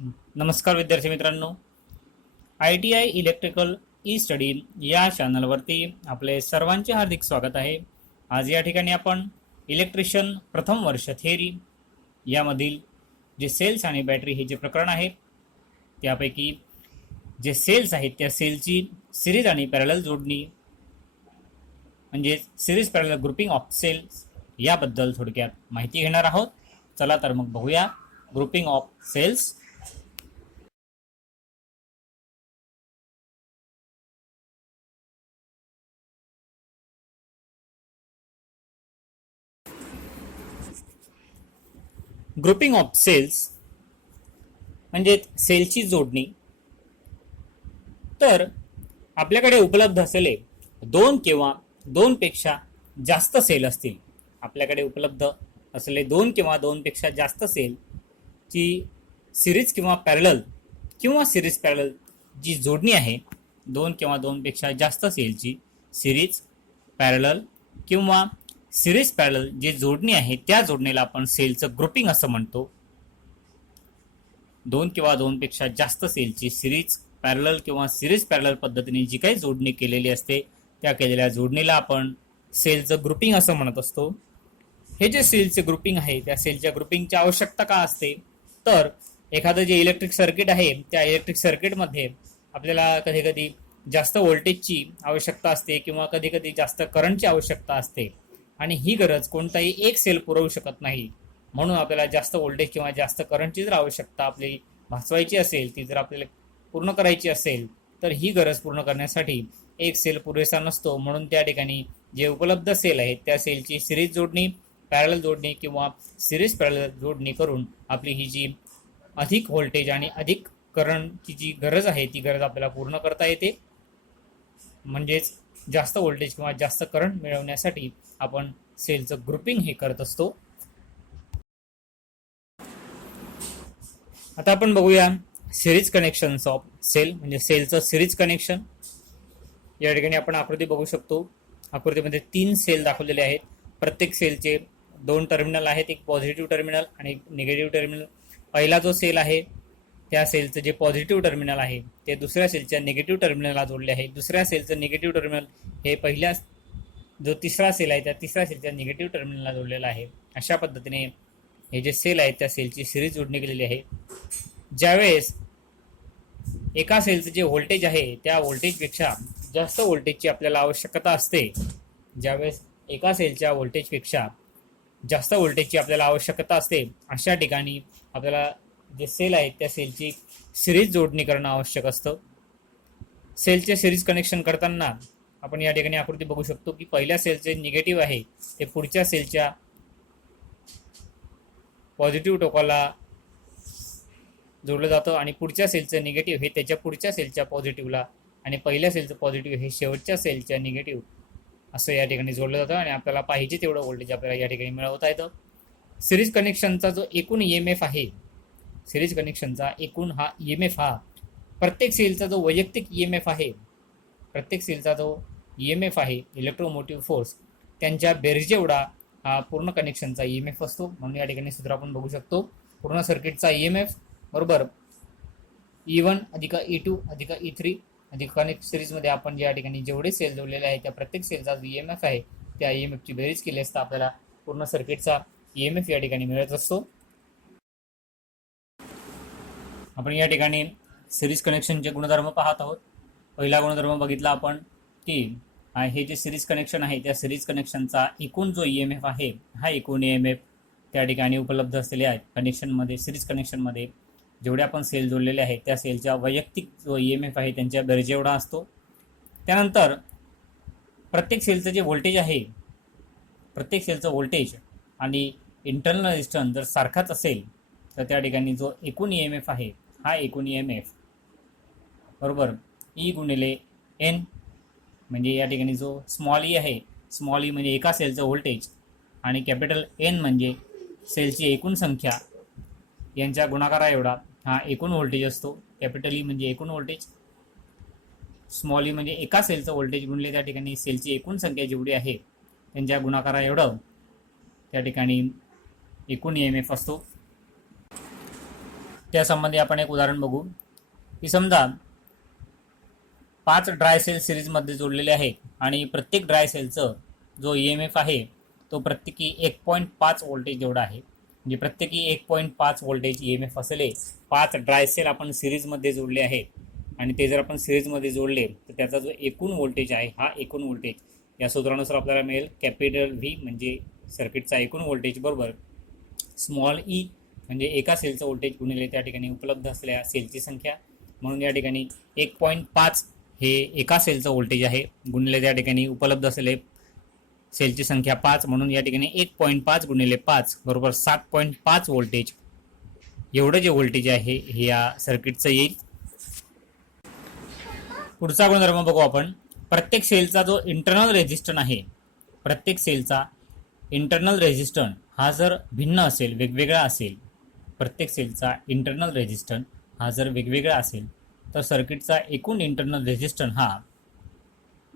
नमस्कार विद्यार्थी मित्रांनो, ITI इलेक्ट्रिकल ई स्टडी या चॅनलवरती आपले सर्वांचे हार्दिक स्वागत आहे। आज या ठिकाणी आपण इलेक्ट्रिशियन प्रथम वर्ष थेअरी यामधील जे सेल्स आणि बॅटरी हे जे प्रकरण आहे त्यापैकी जे सेल्स आहेत त्या सेलची सिरीज आणि पॅरलल जोडणी म्हणजे series parallel grouping of cells याबद्दल थोडक्यात माहिती घेणार आहोत। चला तर मग बघूया grouping of cells. Grouping of cells म्हणजे सेलची जोडणी। तर आपल्याकडे उपलब्ध असलेले दोन किंवा दोनपेक्षा जास्त सेल असतील, आपल्याकडे उपलब्ध असलेले दोन किंवा दोनपेक्षा जास्त सेलची सिरीज किंवा सिरीज पॅरलल जी जोडणी आहे, दोन किंवा दोनपेक्षा जास्त सेलची सिरीज पॅरलल किंवा सिरीज पॅरलल जी जोडणी आहे त्या जोडणीला आपण सेलचं ग्रुपिंग असं म्हणतो। दोन किंवा दोनपेक्षा जास्त सेलची सिरीज पॅरलल किंवा सिरीज पॅरलल पद्धतीने जी काही जोडणी केलेली असते त्या केलेल्या जोडणीला आपण सेलचं ग्रुपिंग असं म्हणत असतो। हे जे सेलचे ग्रुपिंग आहे त्या सेलच्या ग्रुपिंगची आवश्यकता का असते, तर एखादं जे इलेक्ट्रिक सर्किट आहे त्या इलेक्ट्रिक सर्किटमध्ये आपल्याला कधी कधी जास्त व्होल्टेजची आवश्यकता असते किंवा कधी कधी जास्त करंटची आवश्यकता असते आणि ही गरज कोणताही एक सेल पुरवू शकत नाही। म्हणून आपल्याला जास्त व्होल्टेज किंवा जास्त करंटची जर आवश्यकता आपली भासवायची असेल, ती जर आपल्याला पूर्ण करायची असेल तर ही गरज पूर्ण करण्यासाठी एक सेल पुरेसा नसतो। म्हणून त्या ठिकाणी जे उपलब्ध सेल आहेत त्या सेलची सिरीज जोडणी, पॅरलल जोडणी किंवा सिरीज पॅरलल जोडणी करून आपली ही जी अधिक व्होल्टेज आणि अधिक करंटची जी गरज आहे ती गरज आपल्याला पूर्ण करता येते। म्हणजेच जास्त व्होल्टेज किंवा जास्त करंट मिळवण्यासाठी आपण सेलचं ग्रुपिंग हे करत असतो। आता आपण बघूया सिरीज कनेक्शन्स ऑफ सेल म्हणजे सेलचं सिरीज कनेक्शन। या ठिकाणी आपण आकृती बघू शकतो। आकृतीमध्ये तीन सेल दाखवलेले आहेत। प्रत्येक सेलचे दोन टर्मिनल आहेत, एक पॉझिटिव्ह टर्मिनल आणि एक निगेटिव्ह टर्मिनल। पहिला जो सेल आहे त्या सेलचं जे पॉझिटिव्ह टर्मिनल आहे ते दुसऱ्या सेलच्या निगेटिव्ह टर्मिनलला जोडले आहे। दुसऱ्या सेलचं निगेटिव्ह टर्मिनल हे पहिल्या जो तिसरा सेल आहे त्या तिसऱ्या सेलच्या निगेटिव्ह टर्मिनलला जोडलेला आहे। अशा पद्धतीने हे जे सेल आहेत त्या सेलची सिरीज जोडणी केलेली आहे। ज्यावेळेस एका सेलचं जे व्होल्टेज आहे त्या व्होल्टेजपेक्षा जास्त व्होल्टेजची आपल्याला आवश्यकता असते, ज्यावेळेस एका सेलच्या व्होल्टेजपेक्षा जास्त व्होल्टेजची आपल्याला आवश्यकता असते अशा ठिकाणी आपल्याला जे सेल आहेत त्या सेलची सिरीज जोडणी करणं आवश्यक असतं। सेलचे सिरीज कनेक्शन करताना आपण या ठिकाणी आकृती बघू शकतो की पहिल्या सेलचे निगेटिव्ह आहे ते पुढच्या सेलच्या पॉझिटिव्ह टोकाला जोडलं जातं आणि पुढच्या सेलचं निगेटिव्ह हे त्याच्या पुढच्या सेलच्या पॉझिटिव्हला आणि पहिल्या सेलचं पॉझिटिव्ह हे शेवटच्या सेलच्या निगेटिव्ह असं या ठिकाणी जोडलं जातं आणि आपल्याला पाहिजे तेवढं व्होल्टेज आपल्याला या ठिकाणी मिळवता येतं। सिरीज कनेक्शनचा जो एकूण EMF आहे, सिरीज कनेक्शनचा एकूण हा EMF हा प्रत्येक सेलचा जो वैयक्तिक EMF आहे, प्रत्येक सेलचा जो EMF आहे इलेक्ट्रोमोटिव्ह फोर्स त्यांच्या बेरजेएवढा हा पूर्ण कनेक्शनचा EMF असतो। म्हणून या ठिकाणी सूत्र आपण बघू शकतो, पूर्ण सर्किटचा EMF बरोबर E1 अधिक E2 अधिक E3 अधिक कनेक्ट सिरीजमध्ये आपण या ठिकाणी जेवढे सेल जोडलेले आहेत त्या प्रत्येक सेलचा जो EMF आहे त्या EMFची बेरीज केली असता आपल्याला पूर्ण सर्किटचा EMF या ठिकाणी मिळत असतो। आपण या ठिकाणी सिरीज कनेक्शनचे गुणधर्म पाहत आहोत। पहिला गुणधर्म बघितला आपण की हे जे सिरीज कनेक्शन आहे त्या सिरीज कनेक्शनचा एकूण जो EMF आहे हा एकूण EMF त्या ठिकाणी उपलब्ध असलेले आहेत कनेक्शनमध्ये, सिरीज कनेक्शनमध्ये जेवढे आपण सेल जोडलेले आहेत त्या सेलच्या वैयक्तिक जो EMF आहे त्यांच्या बेरजेएवढा असतो। त्यानंतर प्रत्येक सेलचं जे व्होल्टेज आहे, प्रत्येक सेलचं व्होल्टेज आणि इंटरनल रेजिस्टन्स जर सारखाच असेल तर त्या ठिकाणी जो एकूण EMF आहे हा एकूण EMF बरोबर E गुणिले N, म्हणजे या ठिकाणी जो स्मॉल e आहे, स्मॉल e म्हणजे एका सेलचं व्होल्टेज आणि कॅपिटल N म्हणजे सेलची एकूण संख्या यांच्या गुणाकारा एवढा हा एकूण व्होल्टेज असतो। कॅपिटल E म्हणजे एकूण व्होल्टेज, स्मॉल e म्हणजे एका सेलचं व्होल्टेज गुणले त्या ठिकाणी सेलची एकूण संख्या जेवढी आहे त्यांच्या गुणाकारा एवढं त्या ठिकाणी एकूण EMF असतो। त्यासंबंधी आपण एक उदाहरण बघू की समजा 5 ड्राय सेल सिरीजमध्ये जोडलेले आहेत आणि प्रत्येक ड्राय सेलचं जो EMF आहे तो प्रत्येकी 1.5 व्होल्टेज एवढा आहे. म्हणजे प्रत्येकी 1.5 व्होल्टेज EMF असलेले 5 ड्राय सेल आपण सिरीजमध्ये जोडले आहेत आणि ते जर आपण सिरीजमध्ये जोडले तर त्याचा जो एकूण व्होल्टेज आहे हा एकूण व्होल्टेज या सूत्रानुसार आपल्याला मिळेल कॅपिटल व्ही म्हणजे सर्किटचा एकूण व्होल्टेज बरोबर स्मॉल ई म्हणजे एका सेलचं व्होल्टेज गुणिले त्या ठिकाणी उपलब्ध असलेल्या सेलची संख्या. म्हणून या ठिकाणी 1.5 हे एका सेलचं व्होल्टेज आहे गुणिले त्या ठिकाणी उपलब्ध असलेले सेलची संख्या 5. म्हणून या ठिकाणी 1.5 गुणिले 5 बरोबर 7.5 व्होल्टेज एवढं जे व्होल्टेज आहे हे या सर्किटचं येईल. पुढचा गुणधर्म बघू आपण. प्रत्येक सेलचा जो इंटरनल रेझिस्टन्स आहे प्रत्येक सेलचा इंटरनल रेझिस्टन्स हा जर भिन्न असेल वेगवेगळा असेल प्रत्येक सेलचा इंटरनल रेझिस्टन्स हा जर वेगवेगळा असेल तर सर्किटचा एकूण इंटरनल रेझिस्टन्स हा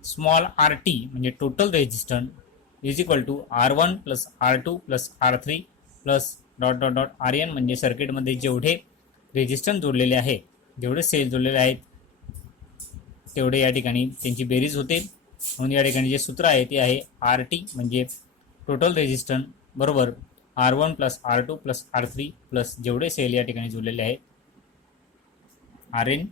स्मॉल RT म्हणजे total resistance is equal to R1 plus R2 plus R3 plus dot dot dot RN म्हणजे सर्किटमध्ये जेवढे रेझिस्टन्स जोडलेले आहेत जेवढे सेल जोडलेले आहेत तेवढे या ठिकाणी त्यांची बेरीज होते. म्हणून या ठिकाणी जे सूत्र आहे ते आहे RT म्हणजे टोटल रेझिस्टन्स बरोबर R1 plus R2 plus R3 plus जेवढे सेल या ठिकाणी जोडलेले आहेत RN.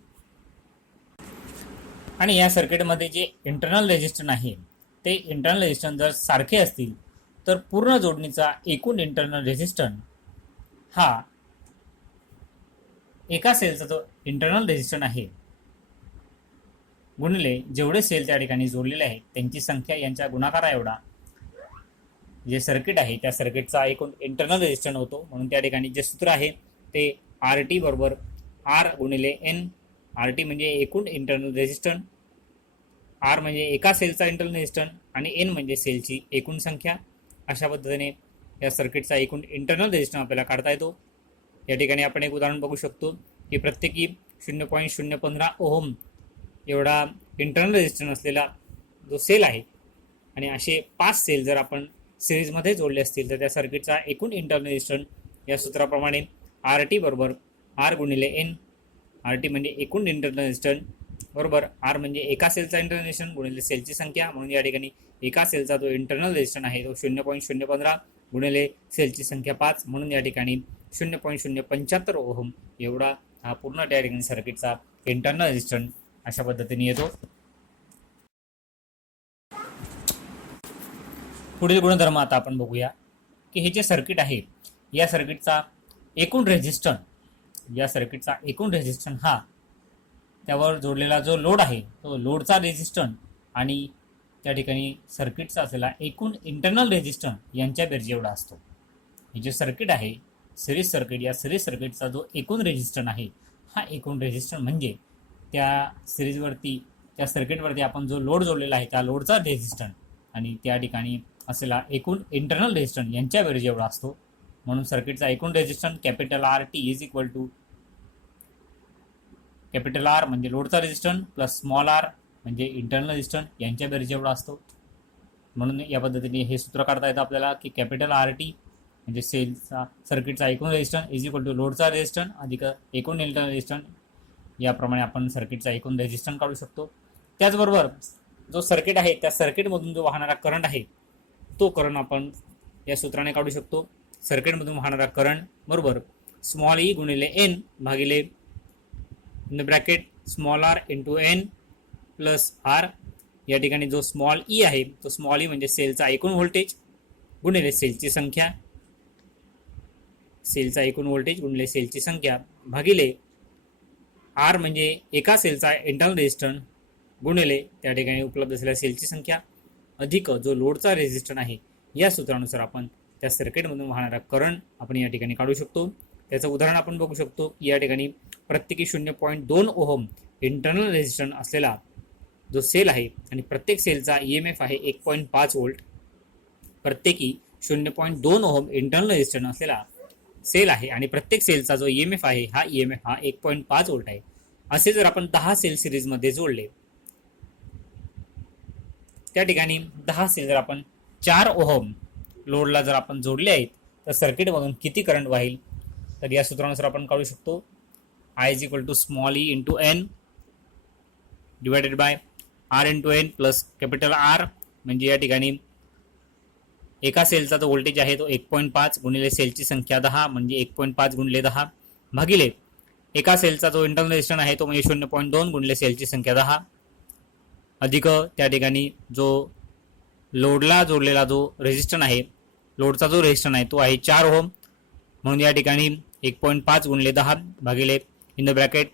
आणि या सर्किटमध्ये जे इंटरनल रेझिस्टन्स आहे ते इंटरनल रेझिस्टन्स जर सारखे असतील तर पूर्ण जोडणीचा एकूण इंटरनल रेझिस्टन्स हा एका सेलचा जो इंटरनल रेझिस्टन्स आहे गुणिले जेवढे सेल त्या ठिकाणी जोडलेले आहेत त्यांची संख्या यांच्या गुणाकारा एवढा जे सर्किट आहे त्या सर्किटचा एकूण इंटरनल रेझिस्टन्स होतो. म्हणून त्या ठिकाणी जे सूत्र आहे ते RT बरोबर R गुणिले N. RT म्हणजे एकूण इंटरनल रेझिस्टन्स, R म्हणजे एका सेलचा इंटरनल रेझिस्टन्स आणि N म्हणजे सेलची एकूण संख्या. अशा पद्धतीने या सर्किटचा एकूण इंटरनल रेझिस्टन्स आपल्याला काढता येतो. या ठिकाणी आपण एक उदाहरण बघू शकतो की प्रत्येकी 0.015 ओहम एवढा इंटरनल रेझिस्टन्स असलेला जो सेल आहे आणि असे 5 सेल जर आपण सिरीजमध्ये जोडले असतील तर त्या सर्किटचा एकूण इंटरनल रेझिस्टन्स या सूत्राप्रमाणे RT बरोबर R गुणिले N. RT म्हणजे एकूण इंटरनल रेझिस्टन्स बरोबर R म्हणजे एका सेलचा इंटरनल रेझिस्टन्स गुणिले सेलची संख्या. म्हणून या ठिकाणी एका सेलचा जो इंटरनल रेझिस्टन्स आहे तो 0.015 गुणिले सेलची संख्या 5. म्हणून या ठिकाणी 0.075 ओहम एवढा हा पूर्ण त्या ठिकाणी सर्किटचा इंटरनल रेझिस्टन्स अशा पद्धतीने येतो. पुढील गुणधर्म आता आपण बघूया की हे जे सर्किट आहे या सर्किटचा एकूण रेझिस्टन्स हा त्यावर जोडलेला जो लोड आहे तो लोडचा रेझिस्टन्स आणि त्या ठिकाणी सर्किटचा असलेला एकूण इंटरनल रेझिस्टन्स यांच्या बेरजे एवढा असतो. हे जे सर्किट आहे सिरीज सर्किट या सिरीज सर्किटचा जो एकूण रेझिस्टन्स आहे हा एकूण रेझिस्टन्स म्हणजे त्या सिरीजवरती त्या सर्किटवरती आपण जो लोड जोडलेला आहे त्या लोडचा रेझिस्टन्स आणि त्या ठिकाणी असलेला एकूण इंटरनल रेझिस्टन्स यांच्या बेरजे एवढा असतो. म्हणून सर्किटचा एकूण resistance capital RT is equal to capital R म्हणजे लोडचा रेझिस्टन्स प्लस स्मॉल r म्हणजे इंटरनल रेझिस्टन्स यांच्या बेरजे एवढा असतो. म्हणून या पद्धतीने हे सूत्र काढता येतं आपल्याला की कॅपिटल RT म्हणजे सेलचा सर्किटचा एकूण रेझिस्टन्स इज इक्वल टू लोडचा रेझिस्टन्स अधिक एकूण इंटरनल रेझिस्टन्स. याप्रमाणे आपण सर्किटचा एकूण रेझिस्टन्स काढू शकतो. त्याचबरोबर जो सर्किट आहे त्या सर्किटमधून जो वाहणारा करंट आहे तो करंट आपण या सूत्राने काढू शकतो. सर्किटमधून वाहणारा करंट बरोबर स्मॉल ई गुणिले N भागिले in the bracket small r into N plus R. या ठिकाणी जो स्मॉल ई आहे तो स्मॉल ई म्हणजे सेलचा एकूण व्होल्टेज गुणिले सेलची संख्या, सेलचा एकूण व्होल्टेज गुणिले सेलची संख्या भागिले R म्हणजे एका सेलचा इंटरनल रेझिस्टन्स गुणिले त्या ठिकाणी उपलब्ध असलेल्या सेलची संख्या अधिक जो लोडचा रेझिस्टन्स आहे. या सूत्रानुसार आपण त्या सर्किटमधून वाहणारा करंट आपण या ठिकाणी काढू शकतो. त्याचं उदाहरण आपण बघू शकतो की या ठिकाणी प्रत्येकी 0.2 ओहम इंटरनल रेझिस्टन्स असलेला जो सेल आहे आणि प्रत्येक सेलचा EMF आहे 1.5 व्होल्ट. प्रत्येकी 0.2 ओहम इंटरनल रेझिस्टन्स असलेला सेल आहे आणि प्रत्येक सेलचा जो EMF आहे हा EMF हा 1.5 व्होल्ट आहे. असे जर आपण 10 सेल सिरीजमध्ये जोडले त्या ठिकाणी 10 सेल जर आपण 4 ओहम लोडला जर आपण जोडले आहेत तर सर्किटमधून किती करंट वाहील तर या सूत्रानुसार आपण काढू शकतो I is equal to small E into N divided by R into N plus capital R, म्हणजे या ठिकाणी एका सेलचा जो व्होल्टेज आहे तो 1.5 गुणिले सेलची संख्या 10 म्हणजे 1.5 गुणिले 10 भागिले एका सेलचा जो इंटरनल रेजिस्टन्स आहे तो म्हणजे 0.2 गुणिले सेलची संख्या 10 अधिक त्या ठिकाणी जो लोडला जोडलेला जो रेजिस्टन्स आहे, लोडचा जो रेजिस्टन्स आहे तो आहे 4 ओहम, म्हणून या ठिकाणी 1.5 गुणिले 10 भागिले इन द ब्रॅकेट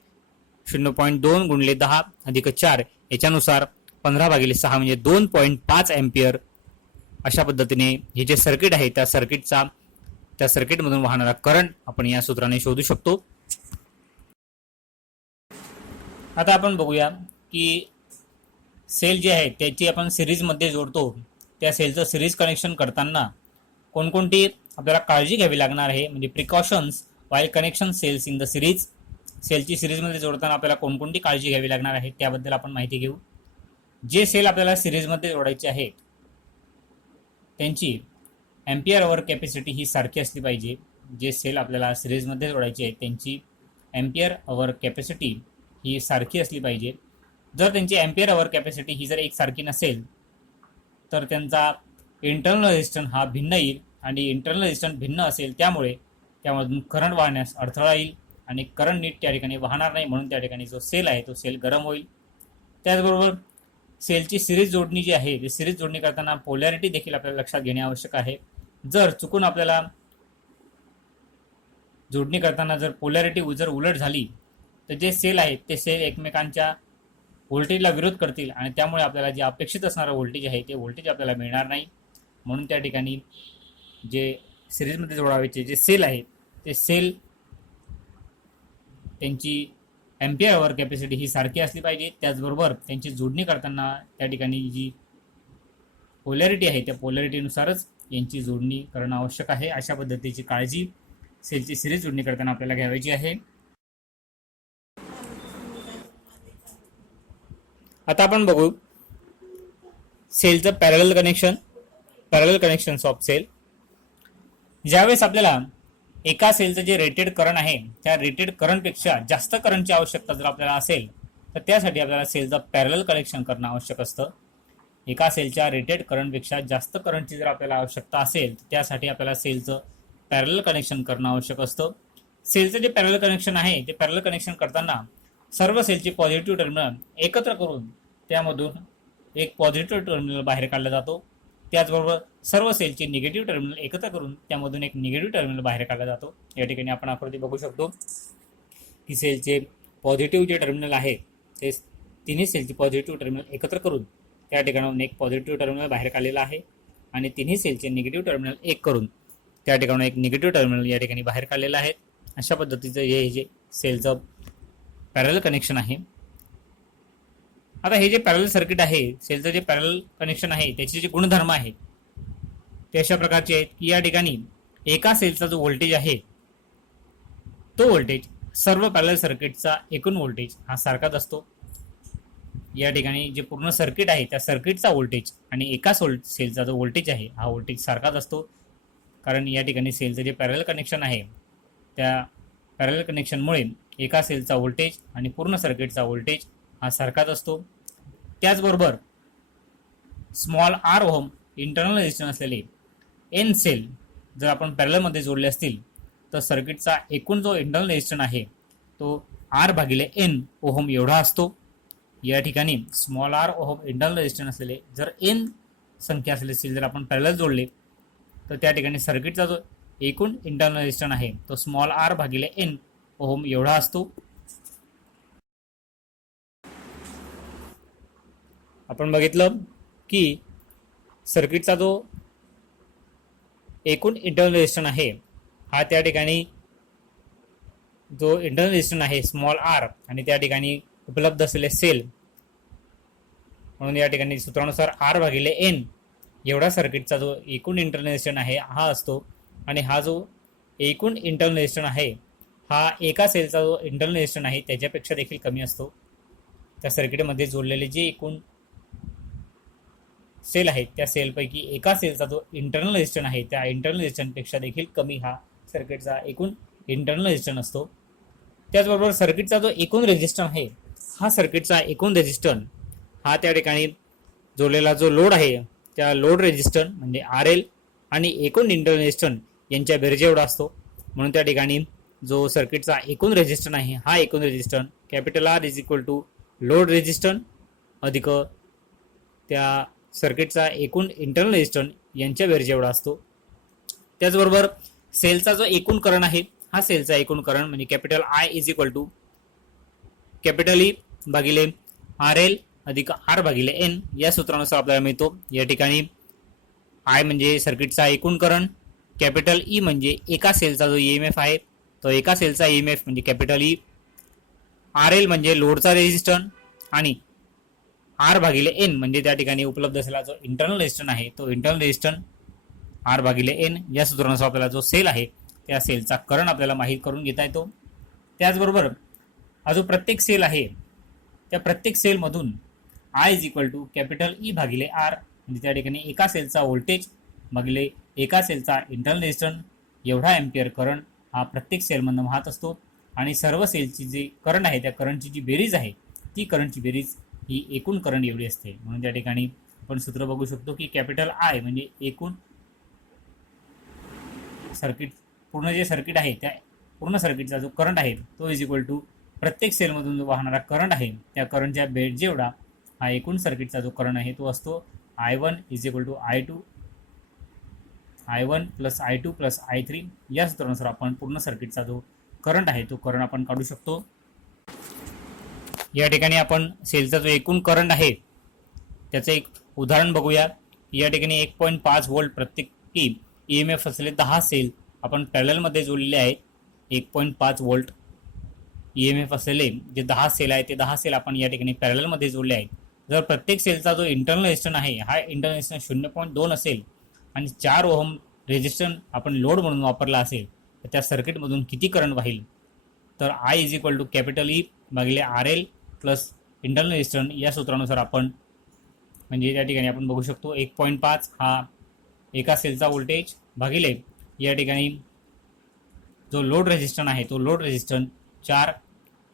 0.2 गुणिले 10 अधिक 4 याच्यानुसार 15 भागिले 6 म्हणजे 2.5 एम्पियर अशा पद्धतीने हे जे सर्किट आहे त्या सर्किटमधून वाहणारा करंट आपण या सूत्राने शोधू शकतो. आता आपण बघूया की सेल जे आहे त्याची आपण सिरीजमध्ये जोडतो, त्या सेलचं सिरीज कनेक्शन करताना कोणकोणती आपल्याला काळजी घ्यावी लागणार आहे, म्हणजे precautions while connection cells in the series. सेलची सिरीजमध्ये जोडताना आपल्याला कोणकोणती काळजी घ्यावी लागणार आहे त्याबद्दल आपण माहिती घेऊ. जे सेल आपल्याला सिरीजमध्ये जोडायचे आहेत त्यांची एम्पियर अवर कॅपॅसिटी ही सारखी असली पाहिजे. जे सेल आपल्याला सिरीजमध्ये जोडायचे आहेत त्यांची एम्पियर अवर कॅपॅसिटी ही सारखी असली पाहिजे. जर त्यांची एम्पियर अवर कॅपॅसिटी ही जर एकसारखी नसेल तर त्यांचा इंटरनल रेजिस्टन्स हा भिन्न येईल, आणि इंटरनल रेजिस्टन्स भिन्न असेल त्यामुळे त्यामधून करंट वाहण्यास अडथळा येईल आणि करंट नीट त्या ठिकाणी वाहणार नाही, म्हणून त्या ठिकाणी जो सेल आहे तो सेल गरम होईल. त्याचबरोबर सेलची सिरीज जोडणी जी आहे ती सिरीज जोडणी करताना पोलॅरिटी देखील आपल्याला लक्षात घेणे आवश्यक आहे. जर चुकून आपल्याला जोडणी करताना जर पोलॅरिटी जर उलट झाली तर जे सेल आहेत ते सेल एकमेकांच्या व्होल्टेजला विरोध करतील आणि त्यामुळे आपल्याला जे अपेक्षित असणारं व्होल्टेज आहे ते व्होल्टेज आपल्याला मिळणार नाही. म्हणून त्या ठिकाणी जे सिरीजमध्ये जोडायचे जे सेल आहेत ते सेल त्यांची एम्पियर अवर कॅपॅसिटी ही सारखी असली पाहिजे. त्याचबरोबर त्यांची जोडणी करताना त्या ठिकाणी जी पोलॅरिटी आहे त्या पोलॅरिटीनुसारच यांची जोडणी करणं आवश्यक आहे. अशा पद्धतीची काळजी सेलची सिरीज जोडणी करताना आपल्याला घ्यायची आहे. आता आपण बघू सेलचं पॅरलल कनेक्शन्स ऑफ सेल. ज्यावेळेस आपल्याला एका सेलचं जे रेटेड करंट आहे त्या रेटेड करंटपेक्षा जास्त करंटची आवश्यकता जर आपल्याला असेल तर त्यासाठी आपल्याला सेलचं पॅरलल कनेक्शन करणं आवश्यक असतं. एका सेलच्या रेटेड करंटपेक्षा जास्त करंटची जर आपल्याला आवश्यकता असेल तर त्यासाठी आपल्याला सेलचं पॅरलल कनेक्शन करणं आवश्यक असतं. सेलचं जे पॅरलल कनेक्शन आहे ते पॅरलल कनेक्शन करताना सर्व सेलची पॉझिटिव्ह टर्मिनल एकत्र करून त्यामधून एक पॉझिटिव्ह टर्मिनल बाहेर काढला जातो. त्याचबरोबर सर्व सेलची निगेटिव्ह टर्मिनल एकत्र करून त्यामधून एक निगेटिव्ह टर्मिनल बाहेर काढला जातो. या ठिकाणी आपण आकृती बघू शकतो की सेलचे पॉझिटिव्ह जे टर्मिनल आहे ते तिन्ही सेलची पॉझिटिव्ह टर्मिनल एकत्र करून त्या ठिकाणाहून एक पॉझिटिव्ह टर्मिनल बाहेर काढलेला आहे आणि तिन्ही सेलचे निगेटिव्ह टर्मिनल एक करून त्या ठिकाणून एक निगेटिव्ह टर्मिनल या ठिकाणी बाहेर काढलेलं आहे. अशा पद्धतीचं हे जे सेलचं पॅरलल कनेक्शन आहे. आता हे जे पॅरलल सर्किट आहे सेलचं जे पॅरलल कनेक्शन आहे त्याचे जे गुणधर्म आहेत ते अशा प्रकारचे आहेत की या ठिकाणी एका सेलचा जो व्होल्टेज आहे तो व्होल्टेज सर्व पॅरलल सर्किटचा एकूण व्होल्टेज हा सारखाच असतो. या ठिकाणी जे पूर्ण सर्किट आहे त्या सर्किटचा व्होल्टेज आणि एका सेलचा जो व्होल्टेज आहे हा व्होल्टेज सारखाच असतो, कारण या ठिकाणी सेलचं जे पॅरलल कनेक्शन आहे त्या पॅरलल कनेक्शनमुळे एका सेलचा व्होल्टेज आणि पूर्ण सर्किटचा व्होल्टेज हा सारखाच असतो. त्याचबरोबर small R ohm internal resistance असलेले एन सेल जर आपण पॅरललमध्ये जोडले असतील तर सर्किटचा एकूण जो इंटरनल रेजिस्टन्स आहे तो आर भागिले एन ओहम एवढा असतो. या ठिकाणी small R ohm internal resistance असलेले जर एन संख्या असलेले सेल जर आपण पॅरलल जोडले तर त्या ठिकाणी सर्किटचा जो एकूण इंटरनल रेजिस्टन्स आहे तो स्मॉल आर भागिले एन ओहम एवढा असतो. आपण बघितलं की सर्किटचा जो एकूण इंटरनल रेजिस्टन्स आहे हा त्या ठिकाणी जो इंटरनल रेजिस्टन्स आहे स्मॉल आर आणि त्या ठिकाणी उपलब्ध असलेले सेल, म्हणून या ठिकाणी सूत्रानुसार आर भागिले एन एवढा सर्किटचा जो एकूण इंटरनल रेजिस्टन्स आहे हा असतो. आणि हा जो एकूण इंटरनल रेजिस्टन्स आहे हा एका सेलचा जो इंटरनल रेजिस्टन्स आहे त्याच्यापेक्षा देखील कमी असतो. त्या सर्किटमध्ये जोडलेले जे एकूण सेल आहेत त्या सेलपैकी एका सेलचा जो इंटरनल रेजिस्टन्स आहे त्या इंटरनल रेजिस्टन्सपेक्षा देखील कमी हा सर्किटचा एकूण इंटरनल रेजिस्टन्स असतो. त्याचबरोबर सर्किटचा जो एकूण रेझिस्टन्स आहे, हा सर्किटचा एकूण रेझिस्टन्स हा त्या ठिकाणी जोडलेला जो लोड आहे त्या लोड रेझिस्टन्स म्हणजे RL आणि एकूण इंटरनल रेझिस्टन्स यांच्या बेरजे एवढा असतो. म्हणून त्या ठिकाणी जो सर्किटचा एकूण रेझिस्टन्स आहे, हा एकूण resistance capital R is equal to load resistance अधिक त्या सर्किटचा एकूण इंटरनल रेझिस्टन्स यांच्या बेरजे एवढा असतो. त्याचबरोबर सेलचा जो एकूण करंट आहे, हा सेलचा एकूण करंट म्हणजे capital I is equal to capital E भागिले RL अधिक R भागिले N या सूत्रानुसार आपल्याला मिळतो. या ठिकाणी I म्हणजे सर्किटचा एकूण करंट, कॅपिटल E म्हणजे एका सेलचा जो EMF आहे तो एका सेलचा EMF म्हणजे कॅपिटल E, RL म्हणजे लोडचा रेझिस्टन्स आणि R भागिले N म्हणजे त्या ठिकाणी उपलब्ध असलेला जो इंटरनल रेझिस्टन्स आहे तो इंटरनल रेझिस्टन्स R भागिले N या सूत्रानुसार आपल्याला जो सेल आहे त्या सेलचा करंट आपल्याला माहीत करून घेता येतो. त्याचबरोबर हा जो प्रत्येक सेल आहे त्या प्रत्येक सेलमधून I is equal to capital E भागिले R म्हणजे त्या ठिकाणी एका सेलचा व्होल्टेज भागिले एका सेलचा इंटरनल रेझिस्टन्स एवढा एम्पियर करंट हा प्रत्येक सेलमधून वाहत असतो. आणि सर्व सेलची जी करंट आहे त्या करंटची जी बेरीज आहे ती करंटची बेरीज ही एकूण करंट एवढी असते. म्हणून त्या ठिकाणी आपण सूत्र बघू शकतो की कॅपिटल I म्हणजे एकूण सर्किट पूर्ण जे सर्किट आहे त्या पूर्ण सर्किटचा जो करंट आहे तो इज इक्वल टू प्रत्येक सेलमधून जो वाहणारा करंट आहे त्या करंटच्या बेरजे एवढा हा एकूण सर्किटचा जो करंट आहे तो असतो. I1 is equal to I1 plus I2 plus I3 या सूत्रानुसार आपण पूर्ण सर्किटचा जो करंट आहे तो करंट आपण काढू शकतो. या ठिकाणी आपण सेलचा जो एकूण करंट आहे त्याचं एक उदाहरण बघूया. या ठिकाणी 1.5 व्होल्ट प्रत्येकी EMF असलेले 10 सेल आपण पॅरललमध्ये जोडलेले आहेत. 1.5 व्होल्ट EMF असलेले जे 10 सेल आहेत ते 10 सेल आपण या ठिकाणी पॅरललमध्ये जोडले आहेत. जर प्रत्येक सेलचा जो इंटरनल रेझिस्टन्स आहे हा इंटरनल रेझिस्टन्स 0.2 असेल आणि 4 ओहम रेझिस्टन्स आपण लोड म्हणून वापरला असेल तर त्या सर्किटमधून किती करंट वाहील. तर I is equal to capital E भागिले RL प्लस इंटरनल रेझिस्टन्स या सूत्रानुसार आपण म्हणजे त्या ठिकाणी आपण बघू शकतो 1.5 हा एका सेलचा व्होल्टेज भागिले या ठिकाणी जो लोड रेझिस्टन्स आहे तो लोड रेझिस्टन्स 4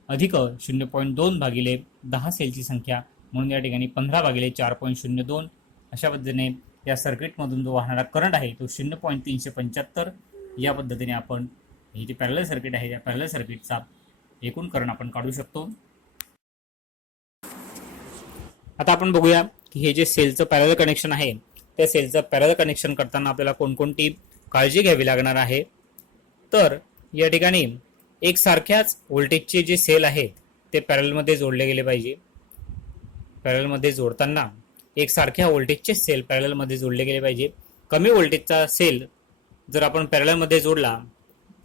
अधिक 0.2 भागिले 10 सेलची संख्या म्हणून या ठिकाणी 15 भागिले 4.02 अशा पद्धतीने या सर्किटमधून जो वाहणारा करंट आहे तो 0.375 या पद्धतीने आपण हे जे पॅरलल सर्किट आहे त्या पॅरलल सर्किटचा एकूण करंट आपण काढू शकतो. आता आपण बघूया की हे जे सेलचं पॅरलल कनेक्शन आहे त्या सेलचं पॅरलल कनेक्शन करताना आपल्याला कोणकोणती काळजी घ्यावी लागणार आहे. तर या ठिकाणी एकसारख्याच व्होल्टेजचे जे सेल आहेत ते पॅरललमध्ये जोडले गेले पाहिजे. पॅरललमध्ये जोडताना एकसारख्या व्होल्टेजचे सेल पॅरललमध्ये जोडले गेले पाहिजे. कमी व्होल्टेजचा सेल जर आपण पॅरललमध्ये जोडला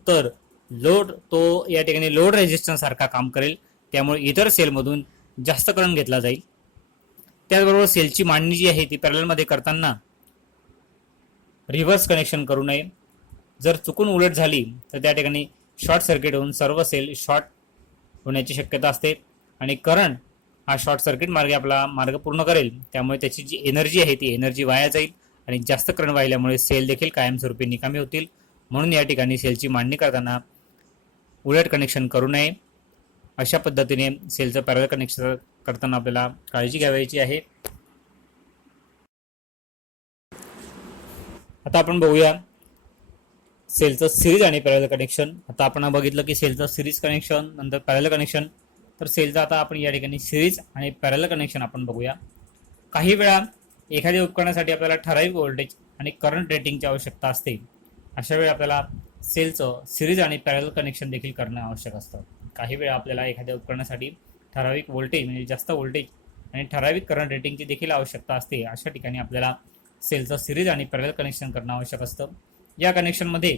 तर लोड तो या ठिकाणी लोड रेझिस्टन्स सारखा काम करेल, त्यामुळे इतर सेलमधून जास्त करंट घेतला जाईल. त्याचबरोबर सेलची मांडणी जी आहे ती पॅरललमध्ये करताना रिव्हर्स कनेक्शन करू नये. जर चुकून उलट झाली तर त्या ठिकाणी शॉर्ट सर्किट होऊन सर्व सेल शॉर्ट होण्याची शक्यता असते आणि करंट हा शॉर्ट सर्किट मार्गे आपला मार्ग पूर्ण करेल, त्यामुळे त्याची जी एनर्जी आहे ती एनर्जी वाया जाईल आणि जास्त करंट वाहिल्यामुळे सेल देखील कायमस्वरूपी निकामी होतील. म्हणून या ठिकाणी सेलची मांडणी करताना उलट कनेक्शन करू नये. अशा पद्धतीने सेलचं पॅरलल कनेक्शन करताना आपल्याला काळजी घ्यायची आहे. आता आपण बघूया सेलचं सिरीज आणि पॅरलल कनेक्शन. आता आपण बघितलं की सेलचं सिरीज कनेक्शन नंतर पॅरलल कनेक्शन, तर सेलचं आता आपण या ठिकाणी सिरीज आणि पॅरलल कनेक्शन आपण बघूया. काही वेळा एखाद्या उपकरणासाठी आपल्याला ठराविक व्होल्टेज आणि करंट रेटिंगची आवश्यकता असते. अशा वेळी आपल्याला सेलचं सिरीज आणि पॅरलल कनेक्शन देखील करणं आवश्यक असतं. काही वेळा आपल्याला एखाद्या उपकरणासाठी ठराविक व्होल्टेज म्हणजे जास्त व्होल्टेज आणि ठराविक करंट रेटिंगची देखील आवश्यकता असते. अशा ठिकाणी आपल्याला सेलचं सिरीज आणि पॅरलल कनेक्शन करणं आवश्यक असतं. या कनेक्शनमध्ये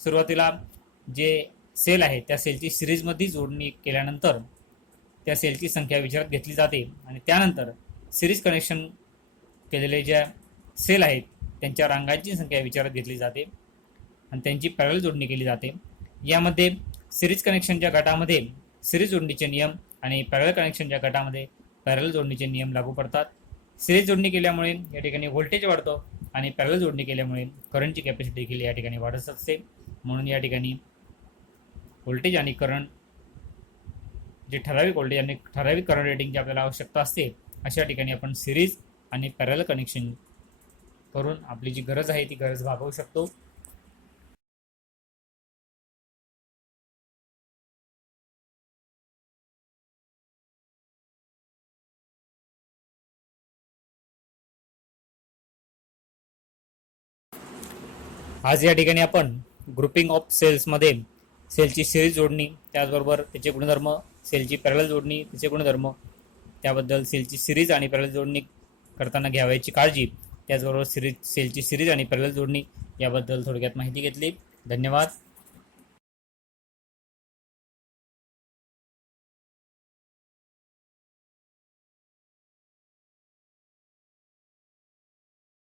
सुरुवातीला जे सेल आहे त्या सेलची सिरीजमध्ये जोडणी केल्यानंतर त्या सेलची संख्या विचारात घेतली जाते आणि त्यानंतर सिरीज कनेक्शन केलेले ज्या सेल आहेत त्यांच्या रांगांची संख्या विचारात घेतली जाते आणि त्यांची पॅरलल जोडणी केली जाते. यामध्ये सिरीज कनेक्शनच्या गटामध्ये सिरीज जोडणीचे नियम आणि पॅरलल कनेक्शनच्या गटामध्ये पॅरलल जोडणीचे नियम लागू पडतात. सिरीज जोडणी केल्यामुळे या ठिकाणी व्होल्टेज वाढतं आणि पॅरलल जोडणी केल्यामुळे करंटची कॅपॅसिटी देखील या ठिकाणी वाढत असते. म्हणून या ठिकाणी व्होल्टेज आणि करंट जे ठराविक व्होल्टेज आणि ठराविक करंट रेटिंगची आपल्याला आवश्यकता असते, अशा ठिकाणी आपण सिरीज आणि पॅरल कनेक्शन करून आपली जी गरज आहे ती गरज भागवू शकतो. आज या ठिकाणी आपण ग्रुपिंग ऑफ सेल्समध्ये सेलची सिरीज जोडणी, त्याचबरोबर त्याचे गुणधर्म, सेलची पॅरल जोडणी, त्याचे गुणधर्म, त्याबद्दल सेलची सिरीज आणि पॅरल जोडणी करताना घ्यावयाची काळजी, त्याचबरोबर सेलची सिरीज आणि पॅरल जोडणी याबद्दल थोडक्यात माहिती घेतली. धन्यवाद.